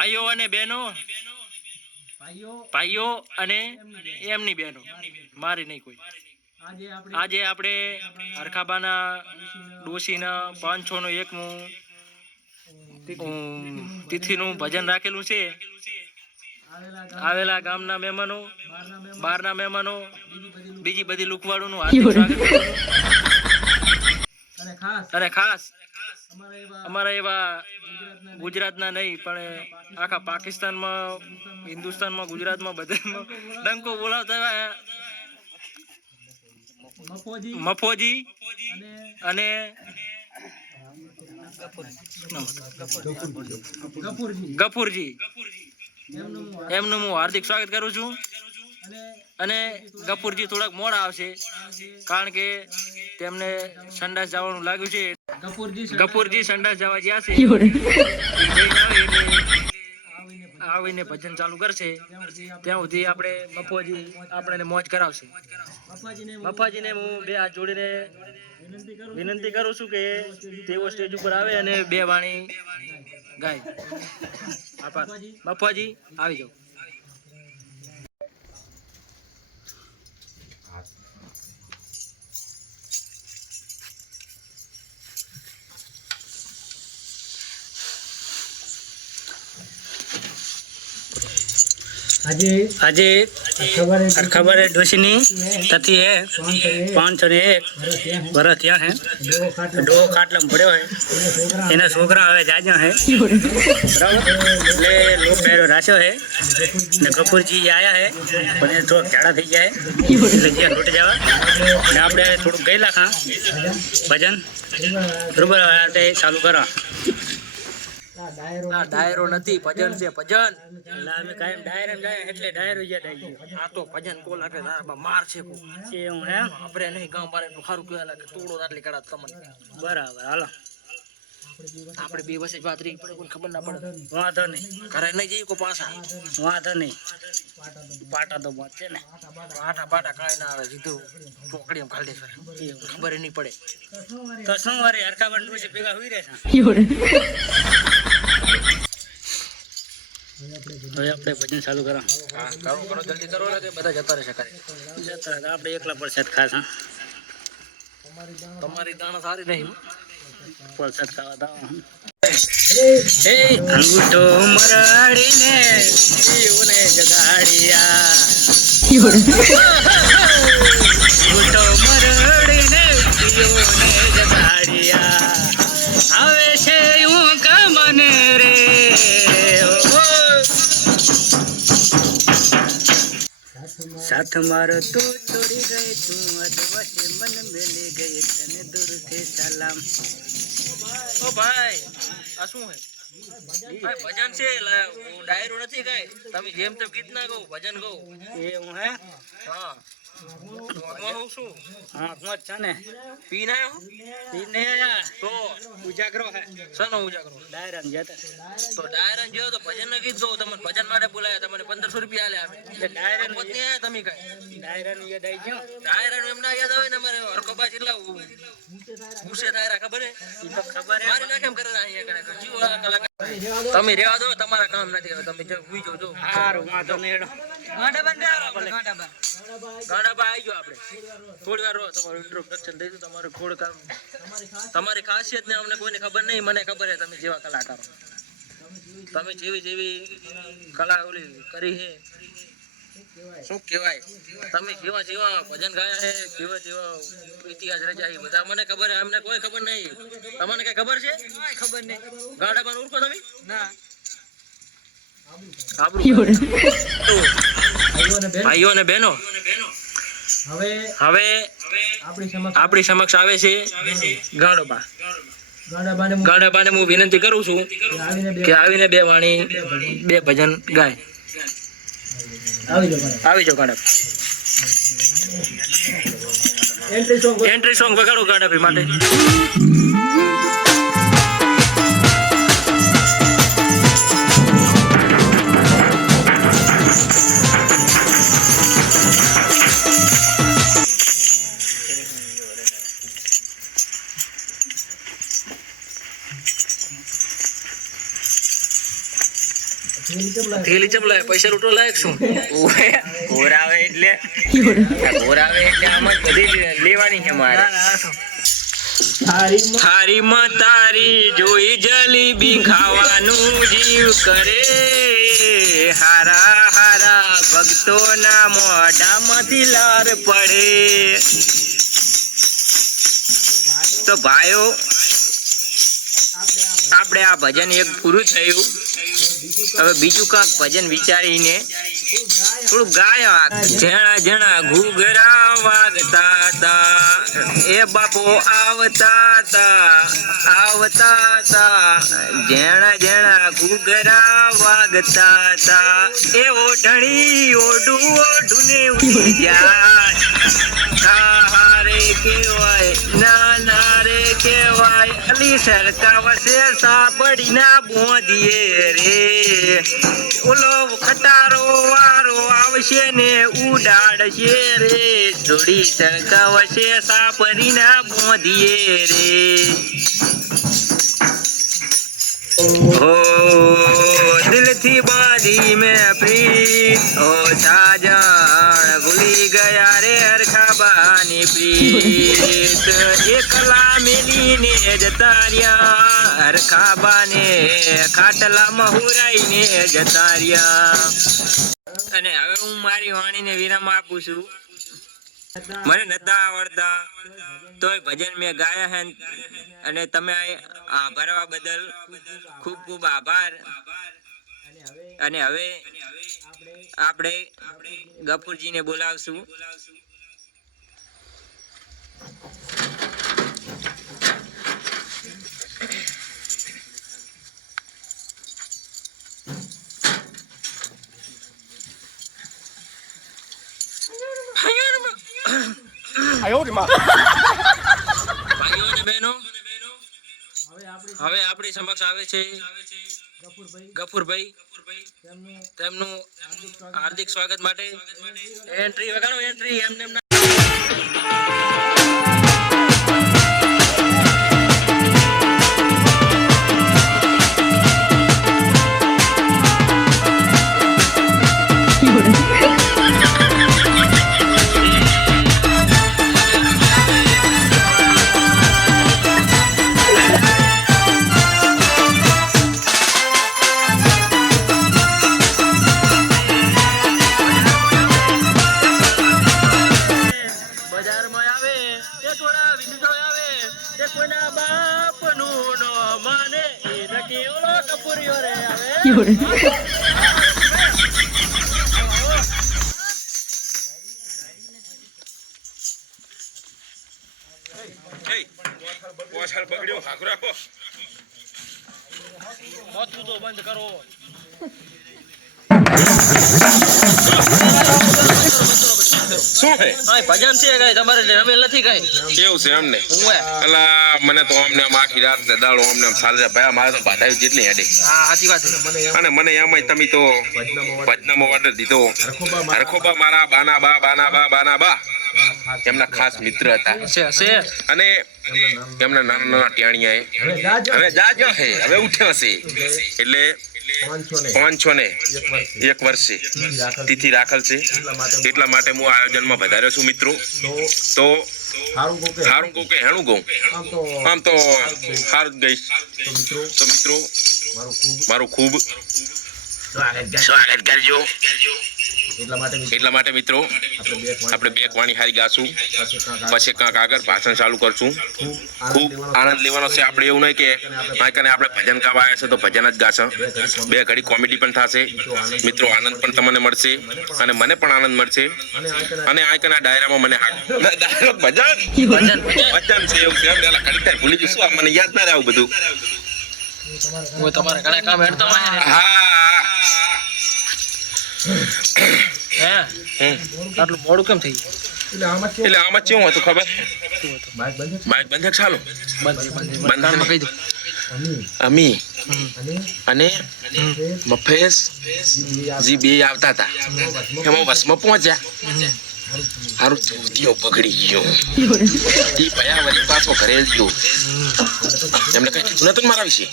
ભાઈઓ અને બહેનો, ભાઈઓ અને એમની બહેનો, મારી નહીં કોઈ. આજે આપણે હરખાબાના ડોશીના 501મું તિથિનું ભજન રાખેલું છે. આવેલા ગામના મહેમાનો, બહારના મહેમાનો, બીજી બધી લુકવાડોનું હાર્દિક સ્વાગત કરું અને ખાસ અમારા એવા ગુજરાતના નહીં પણ આખા પાકિસ્તાનમાં, હિન્દુસ્તાનમાં, ગુજરાતમાં બધામાં ડંકો બોલાવતા મફોજી અને ગફુરજી એમનું હું હાર્દિક સ્વાગત કરું છું. અને ગફુરજી થોડાક મોડા આવશે કારણ કે તેમને સંડાસ જવાનું લાગ્યું છે. ગફુરજી સંડાસ જવા ગયા છે, આવીને ભજન ચાલુ કરશે. ત્યાં સુધી આપણે મફોજી આપણને મોજ કરાવશે. મફાજીને હું બે હાથ જોડીને વિનંતી કરું છું કે તેઓ સ્ટેજ ઉપર આવે અને બે વાણી ગાય. આભાર. મફાજી આવી જાઓ. આજે खबर है डोशीनी तथी है 501 वर्ष थया है. डो खाटलम पड़्यो है. एना छोकरा हवे जाजा है बराबर. એટલે લોક ડાયરો રાખ્યો है ને ગફુરજી આયા है પણ થોડો ઝાડા થઈ ગયા है એટલે જે લૂટ જવા ને આપણે થોડું ગયેલા ખા ભજન બરોબર. તે ચાલુ કરો. ડાયરો નથી, ભજન છે. ભજન એટલે અમે કાયમ ડાયરો ગાય એટલે ડાયરો યાદ આવી ગયો. આ તો ભજન કોલ આપે માર છે કો એવું હે. આપણે નહીં ગામ બારે એટલું ખારું કહેવાય કે તોડો આટલી કડા તમને બરાબર. હાલો આપણે બે વસે વાત રહી પડે કોઈ ખબર ના પડે. વાંધો નહીં. ઘરે નહીં જઈએ કો પાછા. વાંધો નહીં. પાટા તો મોત છે ને. પાટા કાંઈ ના આવે, સીધું ટોકડી એમ ખાલી દેશે, ખબર નહીં પડે. તો શું વારે હરખા બંધ છે ભેગા હોઈ રહ્યા છે. હવે આપણે ભજન ચાલુ કરો. હા કરો જલ્દી કરો ને બધા જતા રહેશે. જતા આપણે એકલા પડશે ખાસ. હા તમારી દાણા સારી નહીં પડશે ખાવા દાવા. અંગૂઠો મરાડીને જીવને જગાડિયા. અંગૂઠો મરાડીને જીવને જગાડિયા. આવે છે હું કમને રે. साथ मारो तू छोड़ी गई तू अधवशे मन में ले गई तने दूर थे सलाम. ओ भाई आ શું હે ભાઈ? ભજન છે. ડાયરો નથી કઈ. તમે જેમ તેમ ગીત ના ગાઓ, ભજન ગાઓ. એ હું હે. હા શું? હા મોજ છે ને. પીને આયા તો ઉજાગરો હે. શેનો ઉજાગરો? ડાયરા જતા તો ડાયરા જો તો ભજન ના ગીત ગાઓ. તમને ભજન માટે બોલાયા, તમને 1500 રૂપિયા આલ્યા આપે. ડાયરા ની આયા તમે કઈ ડાયરા નું યાદ આવી ગયો. ડાયરા નું એમ ના યાદ આવે ને. અમારે હરકોબા જેટલા ગુસ્સે થાય ખબર હે. ઈ તો ખબર હે. મારી ના કેમ કરે અહીંયા કરે જીવ કલાકાર. તમે રેવા દો, તમારા કામ નથી. તમે જો ઉઈ જો. સારું વાંધો નહીં. ગાડાબા આવી ગયો. આપણે થોડી વાર રહો, તમારું ઇન્ટ્રોડક્શન દઈ દઉં. તમારું થોડું કામ, તમારી ખાસિયત ને અમને કોઈને ખબર નહીં, મને ખબર છે. તમે જેવા કલાકારો, તમે જેવી કલા ઓલી કરી છે, શું કહેવાય, તમે જેવા ભજન ગાયા છે, જેવા ઇતિહાસ રચ્યા છે, બધા મને ખબર છે. અમને કોઈ ખબર નહીં. તમને કઈ ખબર છે? ખબર નહીં. ગાડાબાને ઓળખો તમે? ના. ભાઈઓ અને બહેનો, હવે આપણી સમક્ષ આવે છે ગાડોબા. ગાડાબાને હું વિનંતી કરું છું કે આવીને બે વાણી બે ભજન ગાય. આવી જાઓ ગાડા. એન્ટ્રી સોંગ વગાડો ગાડાભાઈ માટે. થેલી ચપલાય પૈસા લૂંટો લાયક શું ઘોરાવે એટલે આમ જ બધી લેવાની છે મારે. થારીમાં તારી જોઈ જલેબી ખાવાનું જીવ કરે હારા હારા ભક્તોના મોઢામાંથી લાર પડે. તો ભાઈઓ આપણે આ ભજન એક પૂરું થયું. હવે બીજું કાંક ભજન વિચારીને થોડું ગાયા. જણા જણા ઘૂઘરા વાગતા તા એ બાપો આવતા તા જણા જણા ઘૂઘરા વાગતા તા એ ઓઢણી ઓઢું ને ઉડી જાય હારે કેવાય ના રે કેવાય અલી સરકા વસે સાબડી ના બોંધીએ રે ઓલો ખટારો વારો આવશે ને ઉડાડશે રે જોડી સરકા વસે સાબડી ના બોંધીએ રે. ઓ દિલથી બાંધી મેં પ્રીત ઓ સાજણ ભૂલી ગયા રે હરખાબાની પ્રીત એકલા મેલીને જતા રહ્યા હરખાબાને ખાટલામાં હુરાઈને જતા રહ્યા. અને હવે હું મારી વાણીને વિરામ આપું છું. મને નતા આવડતા તોય ભજન મેં ગાયા હે અને તમે ભરવા બદલ ખૂબ ખૂબ આભાર. અને હવે આપણે ગફુરજીને બોલાવશું. ભાઈઓ અને બહેનો હવે આપણી સમક્ષ આવે છે ગફુરભાઈ. તેમનું હાર્દિક સ્વાગત માટે એન્ટ્રી વગાડો. એન્ટ્રી એમને બંધ કરો. શું હે ભજન છે કઈ તમારે રમેલ નથી કઈ કેવું છે એમને? અલા મને તો અમને આખી રાત ને દાડો અમને સાલે ભાઈ મારે તો બાધાયું જેટલી હેડે. હા સાચી વાત છે. અને મને એમાંય તમે તો ભજનામાં ઓર્ડર દીધો. હરખોબા મારા બાના બા એમના ખાસ મિત્ર હતા અને એમના નાના ટેણિયા હવે જાજો હે હવે ઉઠ્યો છે એટલે 501 વર્ષે તિથિ રાખેલ છે. એટલા માટે હું આયોજનમાં વધાર્યો છું મિત્રો. તો હારું કહું કે હેણું કહું આમ તો હારું જ ગઈશ. તો મિત્રો મારું ખૂબ સ્વાગત કરજો. એટલા માટે મિત્રો આપણે બે વાણી હારી ગાશું પછી કાંક આગળ ભાષણ ચાલુ કરશું. ખૂબ આનંદ લેવાનો છે. આપણે એવું નહીં કે આપણે ભજન ગાવા આવ્યા છે તો ભજન જ ગાશે. બે ઘડી કોમેડી પણ થશે મિત્રો. આનંદ પણ તમને મળશે અને મને પણ આનંદ મળશે. અને આ ડાયરામાં મને ભજન છે એવું છે ઘડી થાય ભૂલી જશું. મને યાદ ના રહે આવું બધું. તમારે ઘણા કામ હેડતા હોય ને. હા આટલું મોડું કેમ થઈ ગયું? એટલે આમાં કેવું હતું ખબર? બાઇક બંધ ચાલો બંધ કહી દો. અમી અને મફેશ જી બે આવતા હતા એમાં વસમાં પહોંચ્યા હારું ધોતિયો બગડી ગયો ઈ ભયા વળી પાછો ઘરે ગયો એમને કઈ કીધું નતું મારા વિશે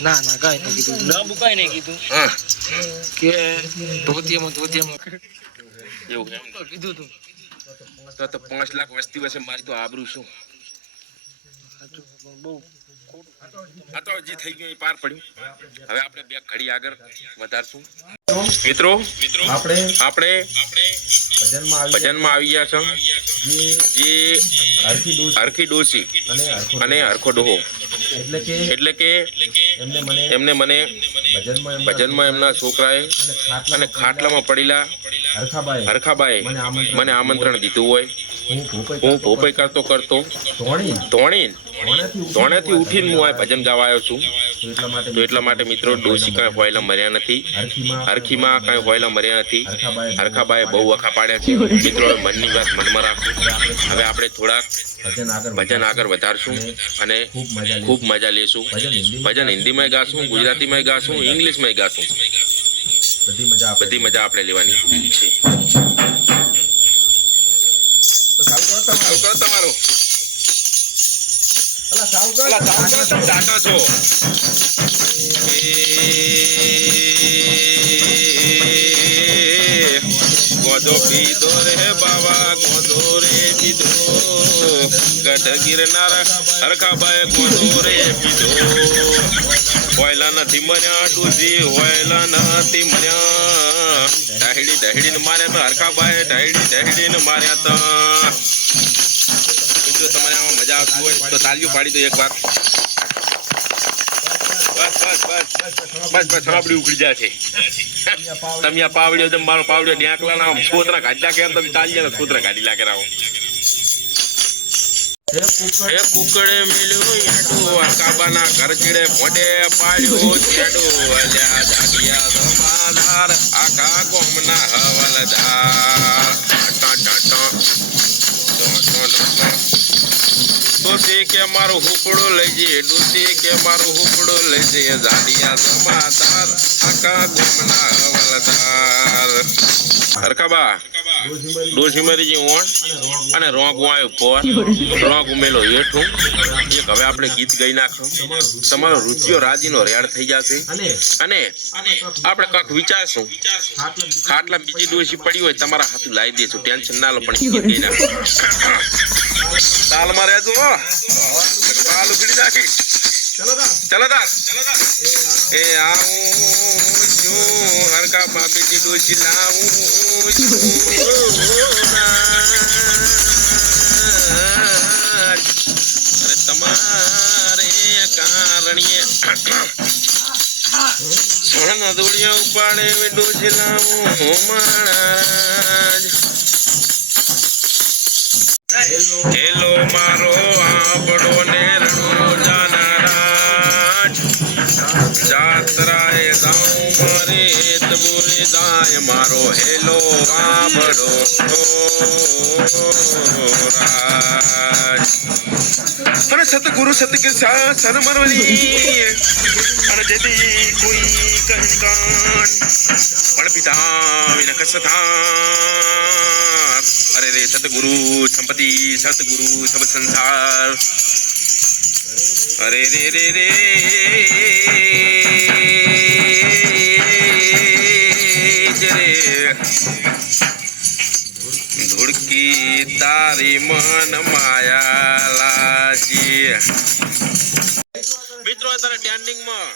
ના ના કાંઈ નહીં કીધું ના બુકાઈ નહીં કીધું હા કે ધોતિયામાં એવું એમ કીધું તું તો 5 લાખ વસ્તી વસે મારી તો આબરૂ શું બહુ આ તો જે થઈ ગયું એ પાર પડ્યું હવે આપણે બે ઘડી આગળ વધારશું મિત્રો આપણે ભજનમાં આવી ગયા છો જે હરખી ડોસી અને હરખો ડોહો એટલે કે એમને મને ભજનમાં એમના છોકરાએ અને ખાટલામાં પડેલા હરખાબાએ મને આમંત્રણ દીધું હોય હું ભોપાઈ કરતો ધોણેથી ઉઠીને હું આ ભજન ગાવા આવ્યો છું તો એટલા માટે મિત્રો ડોસી કાંઈ હોયલા મર્યા નથી હરખીમાં કાંઈ હોયલા મર્યા નથી હરખાબાએ બહુ વખા પાડ્યા છે મિત્રો હવે મનની વાત મનમાં રાખો હવે આપણે થોડાક ભજન આગળ વધારશું અને ખૂબ મજા લેશું ભજન હિન્દીમાં ગાશું ગુજરાતીમાં ગાશું ઇંગ્લિશમાં ગાશું બધી મજા આપણે લેવાની છે તમારું ટાટા છો ગોદો પીધો રે બાવા ગોદો રે પીધો ગઢ ગિરનાર હરખાબાએ ગોદો રે પીધો હોયલા નથી મર્યા ડૂસી હોયલા નથી મર્યા ઢહેડી ને માર્યા તો હરખાબાએ ઢહેડી ને માર્યા તો જો તમારે આમાં મજા આવતી હોય તો તાલીઓ પાડી દો એકવાર બસ સાંભળી ઉખડી જાય છે તમે આ પાવડીઓ મારો પાવડીઓ ઢેકલા ના છોતરા કાઢી નાખે એમ તમે તાલીયા છોતરા કાઢી લાગે રાવો હે કુકડે મેલ્યો યાડો હરખાબાના ઘર ચીડે મોઢે પાડ્યો છેડો અલ્યા જાગિયા સમાધાર આખા ગોમના હવલદાર ડોસી કે મારું હુકડો લઈ જઈએ ડોસી કે મારું હુકડો લઈ જઈએ જાડિયા સમાધાર આખા ગોમના હવલદાર હરખાબા ડોસી મરી જી ઓણ અને રોંગ આવ્યો પર રોંગ ઉમેલો હેઠું એક હવે આપણે ગીત ગાઈ નાખો તમારો રુચિઓ રાજીનો રેડ થઈ જશે અને આપણે કંઈક વિચારશું ખાટલા બીજી ડોસી પડી હોય તમારા હાથું લાવી દઈશું ટેન્શન ના લો પણ ગીત ગાઈ નાખો તાલ મારે તું તાલ ઉખડી નાખી ચલો તાર એ આવું છું હરખા બાપીજી ડોસી લાવું અરે તમારે કારણીએ સોના દોડિયા ઉપાડે ડોસી લાવું મહારાજ હેલો મારો આબડો ને જાનારાજ જાત્રાએ જાઉં મારે તબુરે દાય મારો હેલો આબડો રાજ અને સતગુરુ સતગીર સનમરવલી અને જેથી કોઈ કહી કાન પણ પિતા વિના કસથાર અરે રે સતગુરુ સંપત્તિ સતગુરુ સબ સંસાર અરે રે રે રે જરે ધુડકી તારી મન માયા લાજી મિત્રો અત્યારે ટ્રેન્ડિંગમાં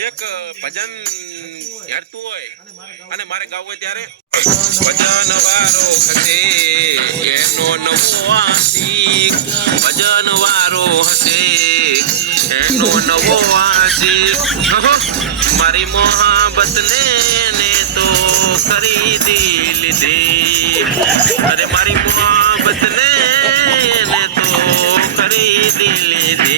એક ભજન હેડતું હોય અને મારે ગાવું હોય ત્યારે ભજન વારો હશે એનો નવો આશિક ભજન વારો હશે એનો નવો આશિક મારી મોહબ્બત ને તો ખરીદી લીધી અરે મારી મોહબ્બત ને તો ખરીદી લીધી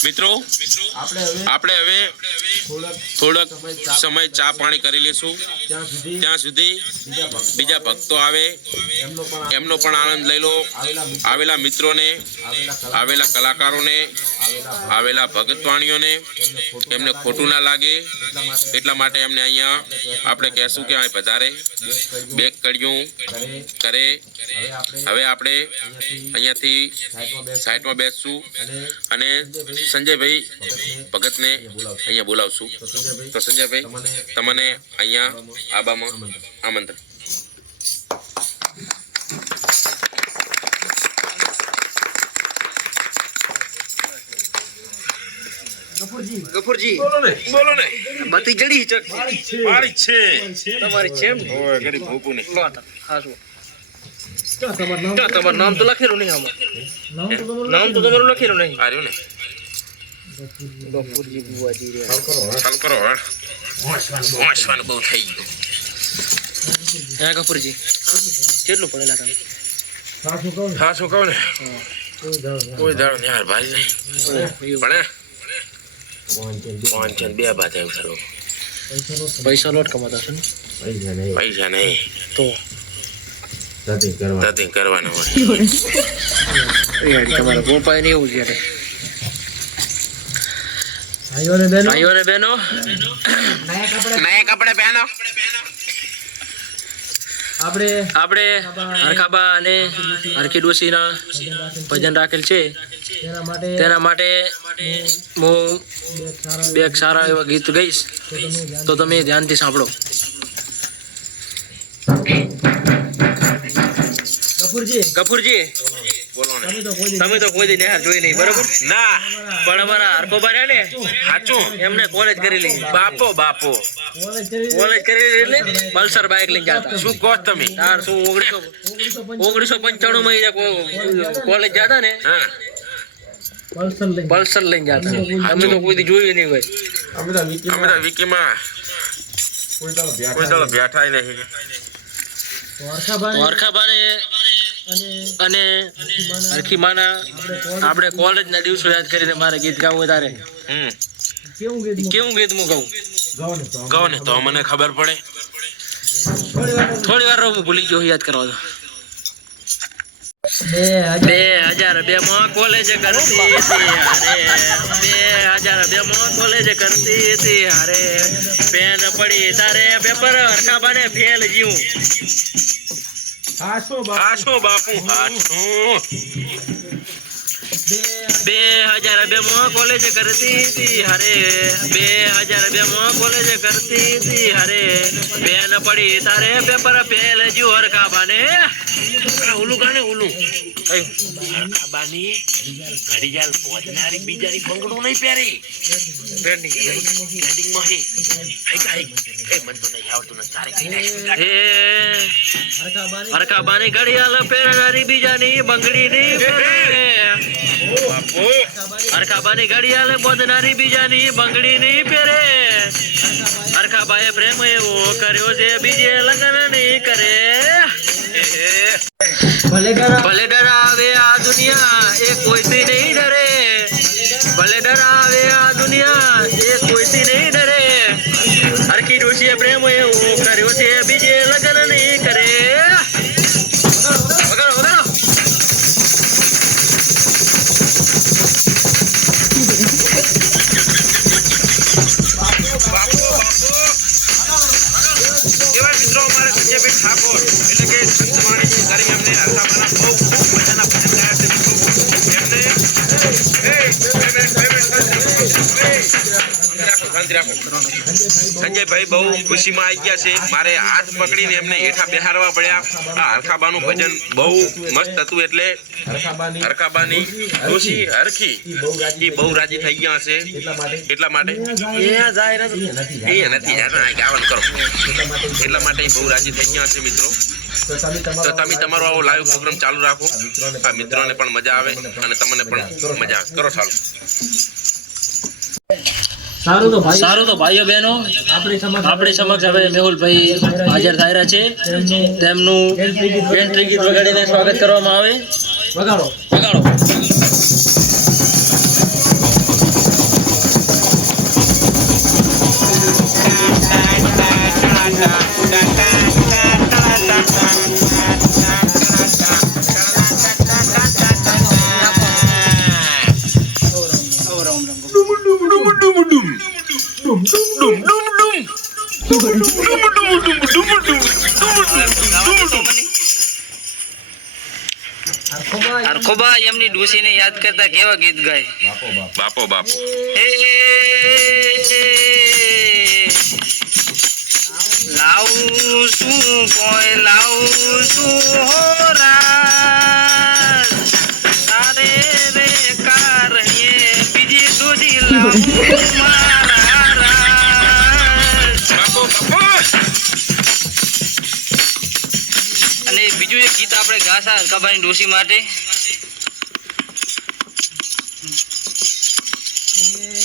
મિત્રો આપણે હવે થોડોક સમય ચા પાણી કરી લેશું ત્યાં સુધી બીજા ભક્તો આવે એમનો પણ આનંદ લઈ લો આવેલા મિત્રોને આવેલા કલાકારોને આવેલા ભગતવાણીઓને એમને ખોટું ના લાગે એટલા માટે એમને અહીંયા આપણે કહેશું કે અહીં પધારે, બેક કર્યું કરે. હવે આપણે અહીંયાથી સાઈડમાં બેસશું અને સંજયભાઈ ભગતને અહીંયા બોલાવશું. તો સંજયભાઈ, તમને અહીંયા આબામાં આમંત્રણ. ગફુરજી બોલો ને. બતી જડી મારી છે તમારી છે એમ ઓય ઘડી ભૂકું ને. લો તા હાસુ તમારું નામ તો લખેલું નહીં આમાં. નામ તો તમારું લખેલું નહીં. આર્યું ને ગફુરજી બુવાજી રે ચાલુ કરો. હોંશવાનું બહુ થઈ ગયું. હા ગફુરજી કેટલું પડેલા તમે? હા શું કહું ને, કોઈ દાડો ને યાર ભાઈ નહીં પણ પાંચ બે બાદ એવું થયું. પૈસા લોટ કમાતા છો ને? પૈસા નહીં તો ધતિંગ કરવાનું હોય. તમારા ગોપાય ને એવું છે. ભાઈઓ ને બહેનો, નયા કપડે પહેનો. આપણે હરખાબા અને હરખી ડોશીના ભજન રાખેલ છે. તેના માટે હું બે સારા એવા ગીત ગઈશ, તો તમે ધ્યાનથી સાંભળો. ગફુરજી બોલો ને. તમે તો કોઈ દી નેહાર જોઈ નહીં, બરોબર? ના પણ અમારા હરખોબા રહ્યા ને, સાચું. એમને કોલેજ કરેલી. બાપો બાપો કોલેજ કરેલી એટલે પલ્સર બાઇક લઈને જતા. શું કહો તમે? 1995 માં કોલેજ જતા ને, હા પલ્સર લઈને જતા. અમે તો કોઈ દી જોયું નહીં હોય. અમે તો વિકીમાં કોઈ દાડો બેઠા નહીં. હરખાબાને અને હરખી માના આપણે કોલેજના દિવસો યાદ કરીને મારે ગીત ગાવું હોય તારે કેવું ગીત હું ગાઉં? કહો ને તો મને ખબર પડે. થોડી વાર હું ભૂલી ગયો યાદ કરવા દો. 2002 માં કોલેજ કરતી હતી હારે, 2002 માં કોલેજ કરતી હતી હારે, પેન પડી તારે પેપર હરખાબાને ફેલ જીવું. હાસો બાપુ હાસો. 2002 માં કોલેજ કરતી હતી હારે, 2002 માં કોલેજ કરતી હતી હારે, પેન પડી તારે પેપર ફેલ જીવ હરખાબાને. ઓલું ગાને ઓલું બાની ઘડિયાળ પહોંચનારી બીજાની બંગડું નહીં પહેરી. ટ્રેન્ડિંગ માં હે. એ મન તો નહીં આવડતું ને તારે કઈ નાખ. હરખાબાની ઘડિયાળ પહેરનારી બીજાની બંગડી નહીં પહેરે. બાપુ હરખાબાની ઘડિયાળ બોધનારી બીજાની બંગડી નહીં પહેરે. હરખાબાએ પ્રેમ એવો કર્યો છે બીજે લગ્ન નહીં કરે. ભલે ડરાવે આ દુનિયા એ કોઈથી નહીં ડરે, ભલે ડરાવે આ દુનિયા એ કોઈથી નહીં ડરે. હરખી ડોશીએ પ્રેમ એવો કર્યો છે બીજે લગ્ન નહીં કરે. વગાડો વગાડો. એવા મિત્રો અમારે સંજયભાઈ ઠાકોર એટલે કે સંતવાણી કરી એમને હરખાબાના બહુ ખૂબ મજાના ભજન ગાયા છે મિત્રો. એમને સંજયભાઈ બહુ ખુશીમાં આવી ગયા છે. મારે હાથ પકડીને એમને હેઠા બેહારવા પડ્યા. આ હરખાબાનું ભજન બહુ મસ્ત હતું એટલે હરખાબાની ડોશી હરખી એ બહુ રાજી થઈ ગયા હશે. એટલા માટે એ નથી ગાવાનું કરો એટલા માટે બહુ રાજી થઈ ગયા હશે મિત્રો. તો તમે તમારો આવો લાઈવ પ્રોગ્રામ ચાલુ રાખો. આ મિત્રોને પણ મજા આવે અને તમને પણ મજા આવે. કરો ચાલુ. સારું તો ભાઈઓ બહેનો, આપણી સમક્ષ હવે મેહુલભાઈ હાજર થાય છે. તેમનું એન્ટ્રી ગીત વગાડીને સ્વાગત કરવામાં આવે. વગાડો વગાડો. હરખોબા એમની ડોશીને યાદ કરતા કેવા ગીત ગાય? બાપો બાપો હે લાવું છું કોઈ લાવું છું હોરા તારે રે કારહીએ બીજી ડોશી લાવું મારા રાજ. બાપો બાપો અને બીજું એક ગીત આપણે ગાસા હરખાબાની ડોશી માટે.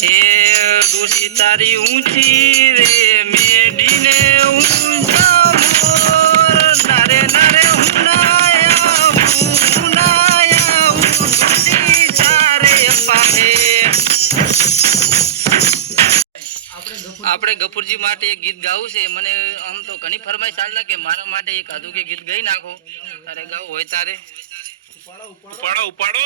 હે ડોશી તારી ઊંચી રે મેડીને ઊંચા મોર નારે નારે હુનાયા ડોશી ચારે પાહે. આપણે ગફુરજી માટે એક ગીત ગાવું છે. મને આમ તો ઘણી ફરમાઈશ ચાલતા કે મારા માટે એક આધું કે ગીત ગઈ નાખો. તારે ગાવું હોય તારે ઉપાડો ઉપાડો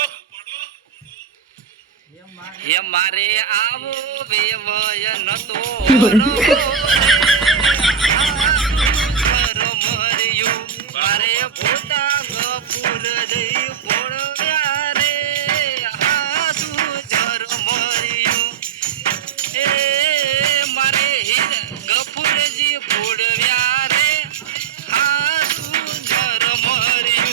એ મારે આવો વેવય નતો મારે પોતા ગફુર જઈ પોળવ્યા રે હાસુ જર મર્યું. એ મારે ગફુરજી પોળવ્યા રે હાસુ જર મર્યું.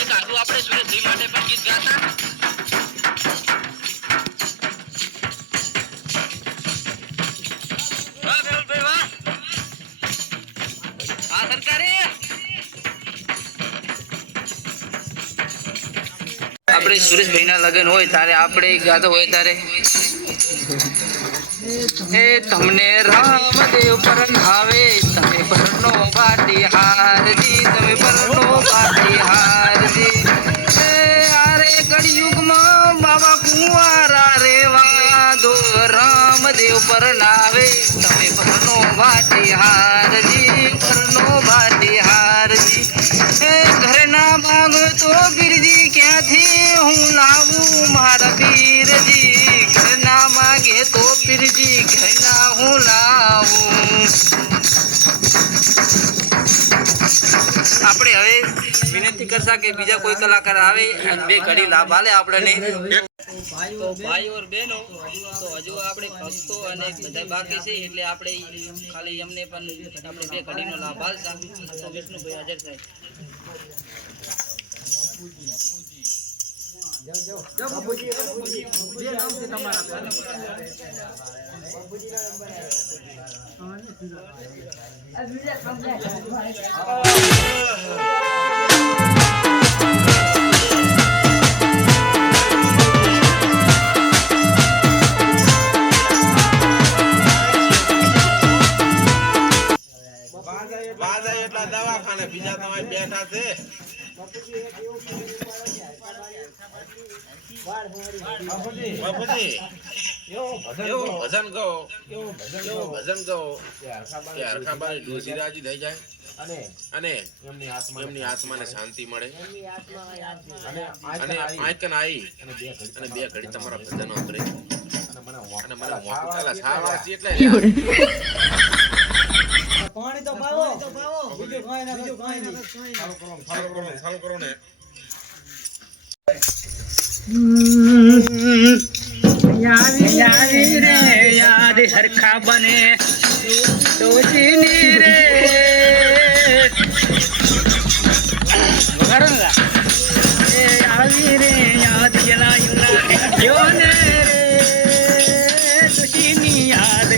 એક આદુ આપણે સુરેશભાઈ માટે પણ ગીત ગાતા. વાહ મેહુલભાઈ વાહ. હા સરકારે આપણે સુરેશભાઈના લગ્ન હોય ત્યારે આપણે ગાતો હોય ત્યારે એ તમને રામદેવ પરણાવે તમે પરનો બાટી હારજી તમે પરનો બાટી હારજી. એ આરે કળિયુગમાં બાબા કુંવારા રેવા દો રામદેવ પરણાવે તમે પરનો બાટી હારજી પરનો બાટી હારજી. એ ઘરના ભાગ તો બિરજી ક્યાંથી હું લાવું મારા પીરજી ઘરના માગે તો પીરજી ઘરના હું લાવું. આપણે હવે વિનંતી કરશા કે બીજા કોઈ કલાકાર આવે અને બે ઘડી લાભ આલે આપણને. તો ભાઈ ઓર બહેનો તો હજુ આપણે ભક્તો અને બધા બાકી છે એટલે આપણે ખાલી એમને પણ આપણે બે ઘડીનો લાભ આલશા. તો વિષ્ણુભાઈ હાજર થાય. એટલા દવાખાને બીજા તમે બેઠા છે. બાપુજી ભજન કહો ભજન કહો કે હરખાબાની ડોશી રાજી થઈ જાય અને એમની આત્માને શાંતિ મળે અને આંકન આવી અને બે ઘડી તમારા ભજનો કરે અને મને મોકલા સાવાસી એટલે પાણી તો પાવો બીજું કાઈ ના સારું કરો ને. યાવી રે યાદ હરખા બને ડોશીની રે વગાડો એ આવી રે યાદ જલાયું ને રે ડોશીની યાદ.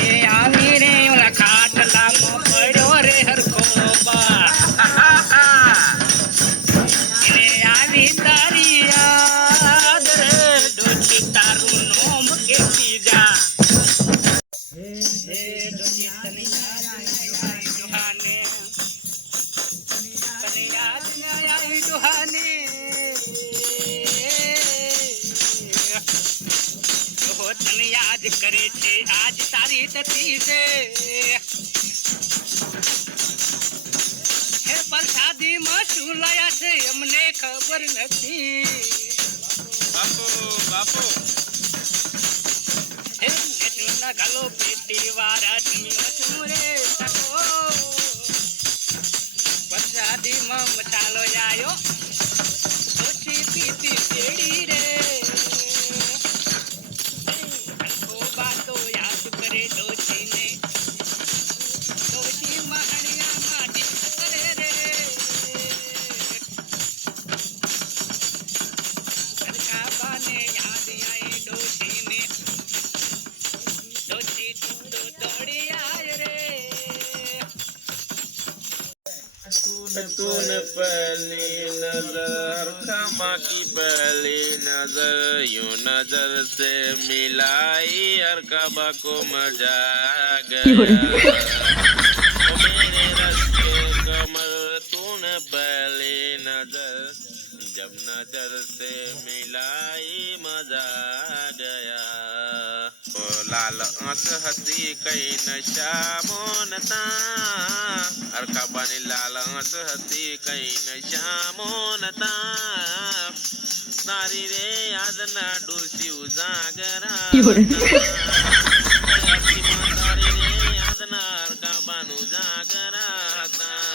એ આવી રે ઓલા ખાટલામાં પડ્યો રે હરખોબા આવી તારી યાદ રે ડોશી તારું નોમ કેતી જા. હે ડોશી તને યાદ આવી દુહાને તને યાદ આવી દુહાને ઓ તને યાદ કરે છે આજ તારી તતી છે. હે પ્રસાદીમાં શું લાયા છે અમને ખબર નથી. બાપુ હે નેટના ગાલો પેટી વાળા તમે શું રે સકો. પ્રસાદીમાં મસાલો આયો ઓછી પીતી તેડી રે. ઓ બાતો યાદ કરે ડોશીને ડોશી મહણિયા માટી કરે રે. સરકાબાને યાદ આઈ ડોશીને ડોશી તું તો દોડી આય રે. तूने पहली नजर खमा की पहली नजर यूं नजर से मिलाई हर कबा को मजा आ गया ओ मेरे रस के कमर तूने पहली नजर जब नजर से मिलाई मजा आ गया ओ लाल आंख हसी कई नशा मोनता અરકાબાની લાલ આંખ હતી કઈ નશા મોનતા તારી રે યાદના ડોસી ઉજાગરા તારી રે યાદના અરકાબાનું જાગરા હતા.